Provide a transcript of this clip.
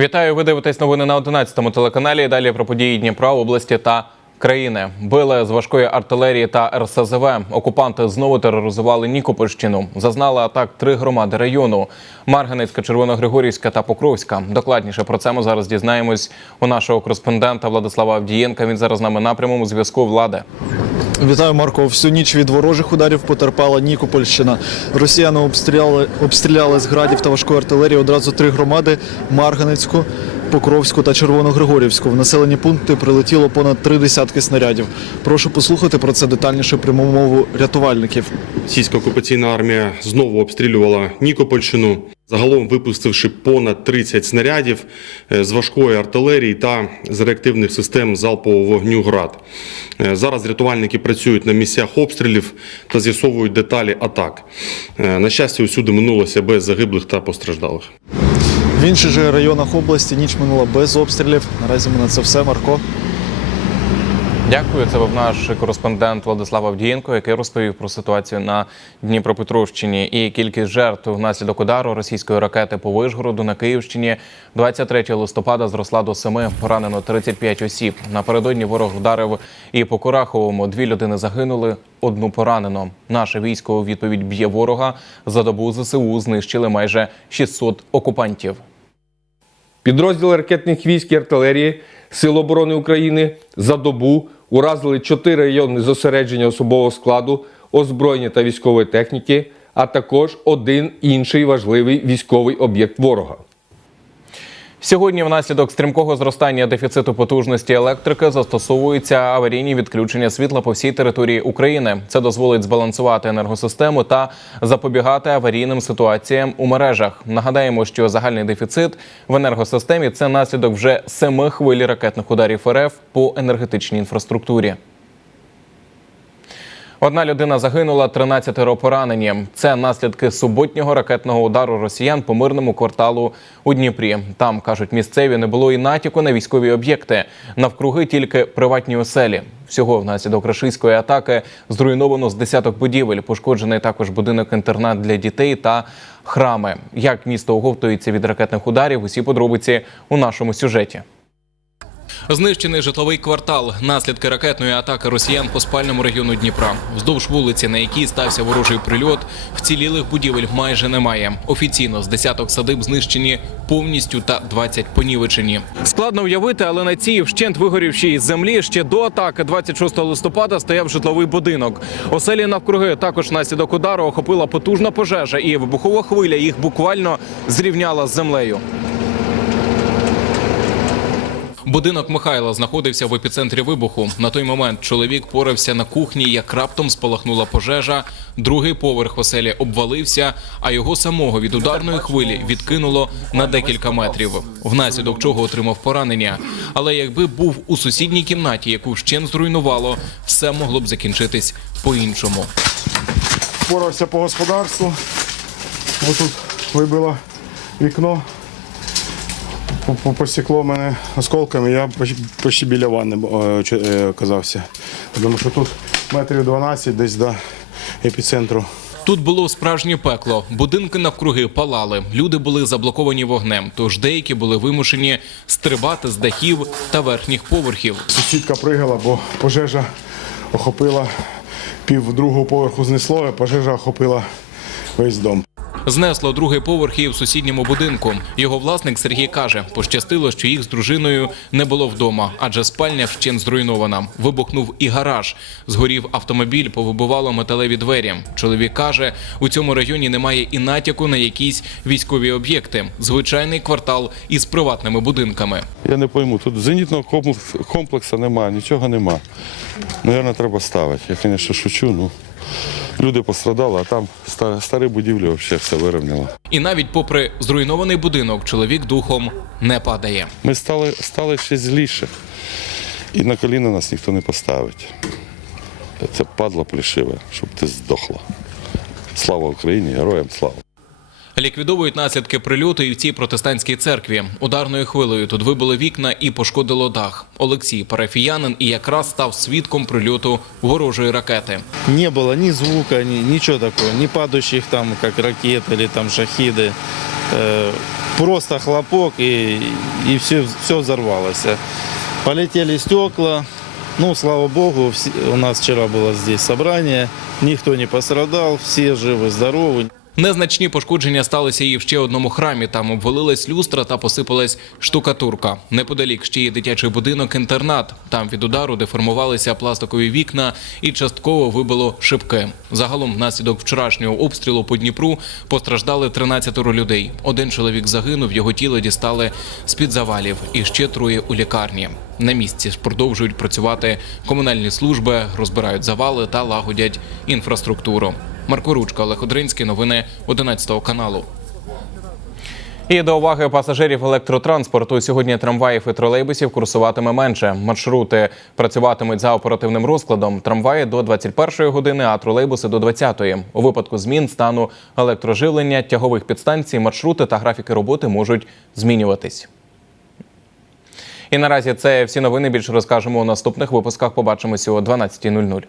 Вітаю, ви дивитесь новини на 11-му телеканалі. Далі про події Дніпра, області та країни. Били з важкої артилерії та РСЗВ. Окупанти знову тероризували Нікопольщину. Зазнали атак три громади району: Марганецька, Червоногригорівська та Покровська. Докладніше про це ми зараз дізнаємось у нашого кореспондента Владислава Авдієнка. Він зараз з нами на прямому зв'язку влади. Вітаю, Марко. Всю ніч від ворожих ударів потерпала Нікопольщина. Росіяни обстріляли, обстріляли з градів та важкої артилерії одразу три громади: Марганецьку, Покровську та Червоногригорівську. В населені пункти прилетіло понад три десятки снарядів. Прошу послухати про це детальніше пряму мову рятувальників. Російська окупаційна армія знову обстрілювала Нікопольщину, загалом випустивши понад 30 снарядів е, з важкої артилерії та з реактивних систем залпового вогню «Град». Е, Зараз рятувальники працюють на місцях обстрілів та з'ясовують деталі атак. Е, На щастя, усюди минулося без загиблих та постраждалих. В інших же районах області ніч минула без обстрілів. Наразі ми на це все, Марко. Дякую. Це був наш кореспондент Владислав Авдієнко, який розповів про ситуацію на Дніпропетровщині і кількість жертв внаслідок удару російської ракети по Вишгороду на Київщині 23 листопада зросла до 7, поранено 35 осіб. Напередодні ворог вдарив і по Кураховому. Дві людини загинули, одну поранено. Наше військо у відповідь б'є ворога. За добу ЗСУ знищили майже 600 окупантів. Підрозділи ракетних військ і артилерії Сил оборони України за добу уразили чотири райони зосередження особового складу, озброєння та військової техніки, а також один інший важливий військовий об'єкт ворога. Сьогодні, внаслідок стрімкого зростання дефіциту потужності електрики, застосовуються аварійні відключення світла по всій території України. Це дозволить збалансувати енергосистему та запобігати аварійним ситуаціям у мережах. Нагадаємо, що загальний дефіцит в енергосистемі це наслідок вже семи хвилі ракетних ударів РФ по енергетичній інфраструктурі. Одна людина загинула, 13 поранені. Це наслідки суботнього ракетного удару росіян по мирному кварталу у Дніпрі. Там кажуть місцеві не було і натяку на військові об'єкти. Навкруги тільки приватні оселі. Всього внаслідок рашистської атаки зруйновано з десяток будівель. Пошкоджений також будинок-інтернат для дітей та храми. Як місто оговтується від ракетних ударів? Усі подробиці у нашому сюжеті. Знищений житловий квартал. Наслідки ракетної атаки росіян по спальному району Дніпра. Вздовж вулиці, на якій стався ворожий прильот, вцілілих будівель майже немає. Офіційно з десяток садиб знищені повністю та 20 понівечені. Складно уявити, але на цій вщент вигорівшій землі ще до атаки 26 листопада стояв житловий будинок. Оселі навкруги також наслідок удару охопила потужна пожежа, і вибухова хвиля їх буквально зрівняла з землею. Будинок Михайла знаходився в епіцентрі вибуху. На той момент чоловік порався на кухні, як раптом спалахнула пожежа. Другий поверх оселі обвалився, а його самого від ударної хвилі відкинуло на декілька метрів. Внаслідок чого отримав поранення. Але якби був у сусідній кімнаті, яку вщен зруйнувало, все могло б закінчитись по-іншому. Порався по господарству. Отут вибило вікно. По- по- Посікло мене осколками, я поч- почти біля ванни е, е, оказався. Тому що тут метрів 12 десь до епіцентру. Тут було справжнє пекло. Будинки навкруги палали. Люди були заблоковані вогнем. Тож деякі були вимушені стрибати з дахів та верхніх поверхів. Сусідка пригала, бо пожежа охопила пів другого поверху знесло, а пожежа охопила весь дом. Знесло другий поверх і в сусідньому будинку. Його власник Сергій каже, пощастило, що їх з дружиною не було вдома, адже спальня вщент зруйнована. Вибухнув і гараж. Згорів автомобіль, повибивало металеві двері. Чоловік каже, у цьому районі немає і натяку на якісь військові об'єкти. Звичайний квартал із приватними будинками. Я не пойму, тут зенітного комплексу немає, нічого нема. Наверно, треба ставити. Я, звісно, шучу, ну люди пострадали, а там ста- старі будівлі взагалі все вирівняло. І навіть попри зруйнований будинок, чоловік духом не падає. Ми стали, стали ще зліше. І на коліна нас ніхто не поставить. Це падла плішиве, щоб ти здохла. Слава Україні, героям слава Ліквідовують наслідки прильоту і в цій протестантській церкві. Ударною хвилею тут вибило вікна і пошкодило дах. Олексій парафіянин і якраз став свідком прильоту ворожої ракети. Не было ни звука, ни, ничего такого, ни падающих там, как ракеты или там шахиды. Э, просто хлопок и, и все, все взорвалось. Полетели стекла. Ну, слава богу, все- у нас вчера было здесь собрание, никто не пострадал, все живы, здоровы. Незначні пошкодження сталися і в ще одному храмі. Там обвалилась люстра та посипалась штукатурка. Неподалік ще є дитячий будинок-інтернат. Там від удару деформувалися пластикові вікна і частково вибило шибки. Загалом, внаслідок вчорашнього обстрілу по Дніпру постраждали 13 людей. Один чоловік загинув, його тіло дістали з-під завалів, і ще троє у лікарні. На місці продовжують працювати комунальні служби, розбирають завали та лагодять інфраструктуру. Марко Ручка, Олег Одринський, новини 11 каналу. І до уваги пасажирів електротранспорту сьогодні трамваїв і тролейбусів курсуватиме менше. Маршрути працюватимуть за оперативним розкладом. Трамваї до 21 години, а тролейбуси до 20-ї. У випадку змін стану електроживлення, тягових підстанцій, маршрути та графіки роботи можуть змінюватись. І наразі це всі новини. Більше розкажемо у наступних випусках. Побачимося о 12.00.